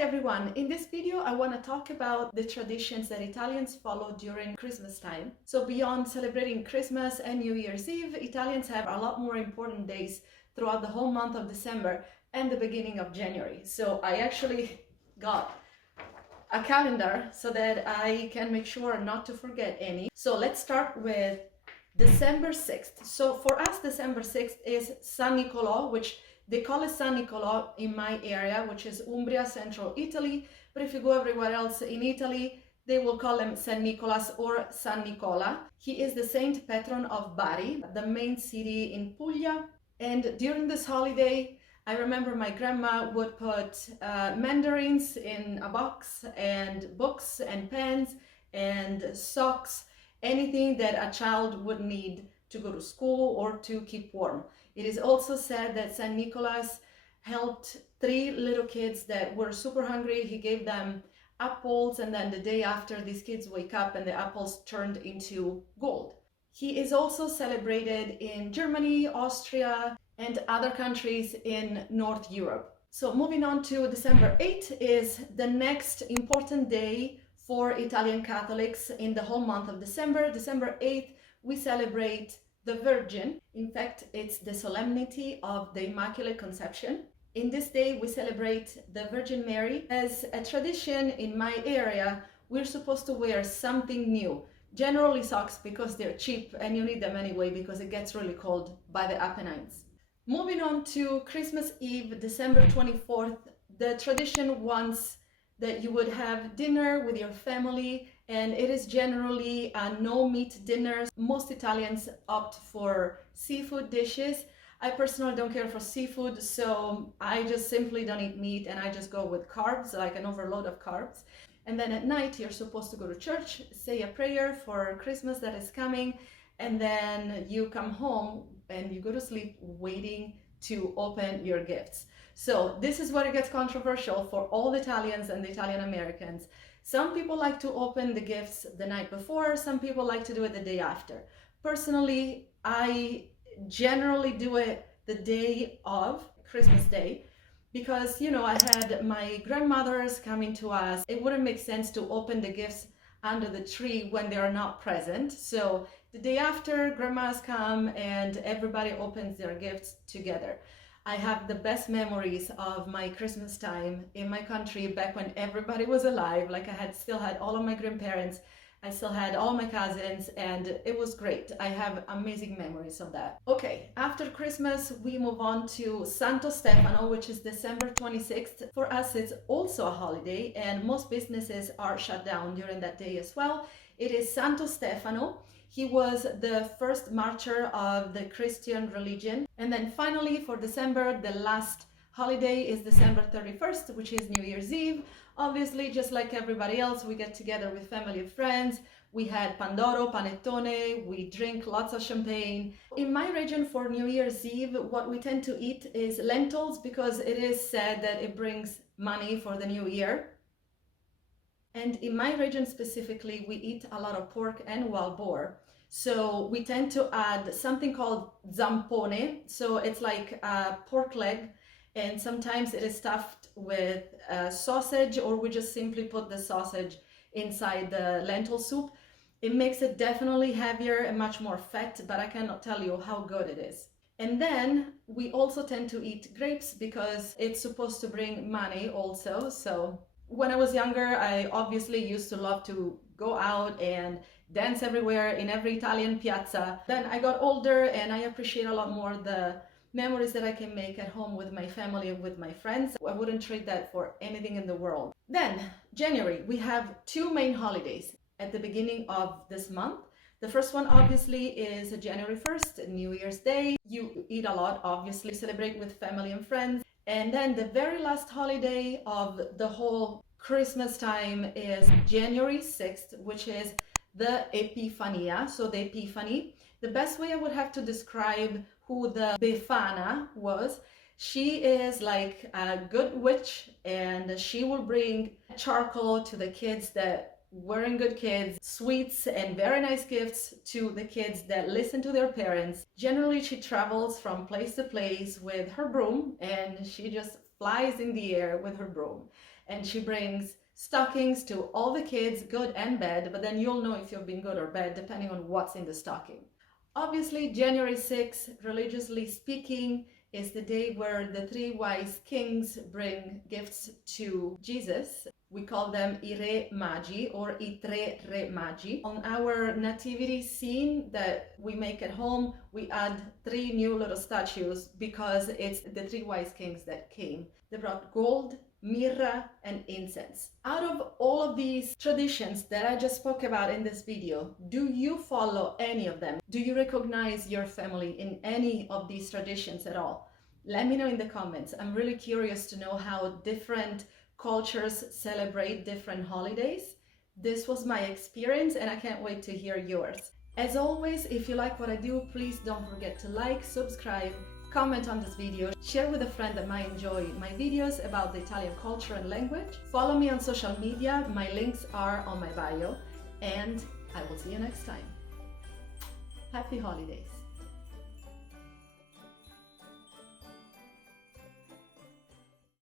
Hi everyone! In this video I want to talk about the traditions that Italians follow during Christmas time. So beyond celebrating Christmas and New Year's Eve, Italians have a lot more important days throughout the whole month of December and the beginning of January. So I actually got a calendar so that I can make sure not to forget any. So let's start with December 6th. So for us, December 6th is San Nicola, which they call it San Nicola in my area, which is Umbria, central Italy. But if you go everywhere else in Italy, they will call him San Nicolas or San Nicola. He is the saint patron of Bari, the main city in Puglia. And during this holiday, I remember my grandma would put mandarins in a box, and books and pens and socks, anything that a child would need to go to school or to keep warm. It is also said that St. Nicholas helped 3 little kids that were super hungry. He gave them apples, and then the day after, these kids wake up and the apples turned into gold. He is also celebrated in Germany, Austria, and other countries in North Europe. So moving on to December 8th is the next important day for Italian Catholics in the whole month of December. December 8th, we celebrate the Virgin. In fact, it's the solemnity of the Immaculate Conception. In this day, we celebrate the Virgin Mary. As a tradition in my area, we're supposed to wear something new, generally socks because they're cheap and you need them anyway because it gets really cold by the Apennines. Moving on to Christmas Eve, December 24th, the tradition wants that you would have dinner with your family, and it is generally a no-meat dinner. Most Italians opt for seafood dishes. I personally don't care for seafood, so I just simply don't eat meat and I just go with carbs, like an overload of carbs. And then at night, you're supposed to go to church, say a prayer for Christmas that is coming, and then you come home and you go to sleep waiting to open your gifts. So this is where it gets controversial for all the Italians and the Italian Americans. Some people like to open the gifts the night before, some people like to do it the day after. Personally, I generally do it the day of Christmas Day because, you know, I had my grandmothers coming to us. It wouldn't make sense to open the gifts under the tree when they are not present. So the day after, grandmas come and everybody opens their gifts together. I have the best memories of my Christmas time in my country back when everybody was alive. Like I still had all of my grandparents, I still had all my cousins, and it was great. I have amazing memories of that. Okay, after Christmas, we move on to Santo Stefano, which is December 26th. For us, it's also a holiday, and most businesses are shut down during that day as well. It is Santo Stefano. He was the first martyr of the Christian religion. And then finally, for December, the last holiday is December 31st, which is New Year's Eve. Obviously, just like everybody else, we get together with family and friends. We had pandoro, panettone, we drink lots of champagne. In my region for New Year's Eve, what we tend to eat is lentils because it is said that it brings money for the new year. And in my region specifically, we eat a lot of pork and wild boar. So we tend to add something called zampone. So it's like a pork leg, and sometimes it is stuffed with sausage, or we just simply put the sausage inside the lentil soup. It makes it definitely heavier and much more fat, but I cannot tell you how good it is. And then we also tend to eat grapes because it's supposed to bring money also. So when I was younger, I obviously used to love to go out and dance everywhere in every Italian piazza. Then I got older and I appreciate a lot more the memories that I can make at home with my family and with my friends. I wouldn't trade that for anything in the world. Then January, we have 2 main holidays at the beginning of this month. The first one obviously is January 1st, New Year's Day. You eat a lot, obviously, celebrate with family and friends. And then the very last holiday of the whole Christmas time is January 6th, which is the Epiphania, so the Epiphany. The best way I would have to describe who the Befana was, she is like a good witch, and she will bring charcoal to the kids that weren't good kids, sweets and very nice gifts to the kids that listen to their parents. Generally, she travels from place to place with her broom, and she just flies in the air with her broom. and she brings stockings to all the kids, good and bad, but then you'll know if you've been good or bad depending on what's in the stocking. Obviously, January 6th, religiously speaking, is the day where the three wise kings bring gifts to Jesus. We call them I Re Magi or I Tre Re Magi. On our nativity scene that we make at home, we add 3 new little statues because it's the three wise kings that came. They brought gold, myrrh, and incense. Out of all of these traditions that I just spoke about in this video, do you follow any of them? Do you recognize your family in any of these traditions at all? Let me know in the comments. I'm really curious to know how different cultures celebrate different holidays. This was my experience and I can't wait to hear yours. As always, if you like what I do, please don't forget to like, subscribe, comment on this video, share with a friend that might enjoy my videos about the Italian culture and language. Follow me on social media, my links are on my bio, and I will see you next time. Happy holidays!